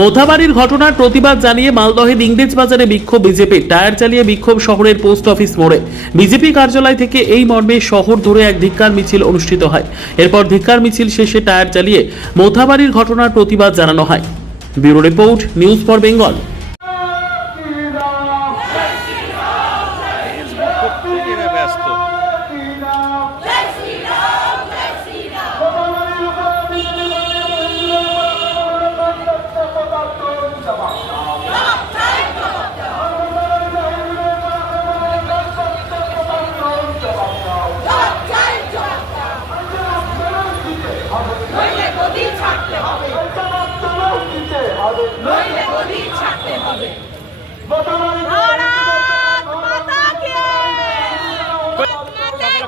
মোথাবাড়ির ঘটনার প্রতিবাদ জানিয়ে মালদহের ইংরেজ বাজারে বিক্ষোভ বিজেপির। টায়ার চালিয়ে বিক্ষোভ শহরের পোস্ট অফিস মোড়ে। বিজেপি কার্যালয় থেকে এই মর্মে শহর ধরে এক ধিক্কার মিছিল অনুষ্ঠিত হয়। এরপর ধিক্কার মিছিল শেষে টায়ার চালিয়ে মোথাবাড়ির ঘটনার প্রতিবাদ জানানো হয়। Bureau report, news for Bengal.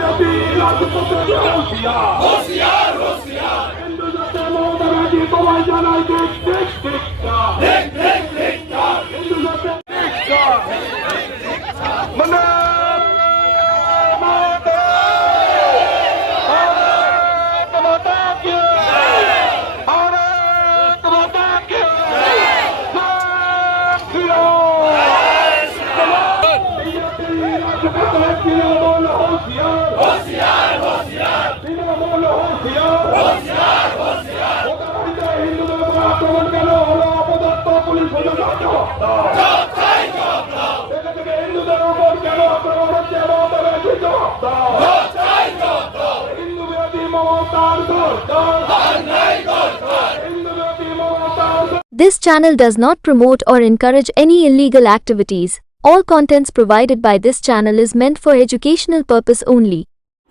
না না না, আমাদের নিয়ে যায় টিম ছিল টিম তোমায় জানাই দেখ দেখ দেখ দেখ দেখ হিন্দু জাতি মানে আক্রমণ কেন হলো অপদত্ত পুলিশ প্রশাসন এখান থেকে হিন্দুদের উপর কেন আক্রমণ হচ্ছে মমতা ব্যানার্জি জবাব দাও হিন্দু বিরোধী মমতার সরকার হিন্দু বিরোধী মমতার This channel does not promote or encourage any illegal activities. All contents provided by this channel is meant for educational purpose only.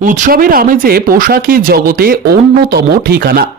উৎসবের আমেজে পোশাকি জগতে অন্যতম ঠিকানা।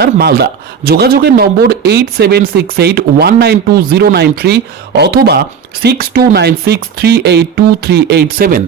বাজার, মালদা। যোগাযোগের নম্বর eight seven six eight one nine two zero nine three অথবা six two nine six three eight two three eight seven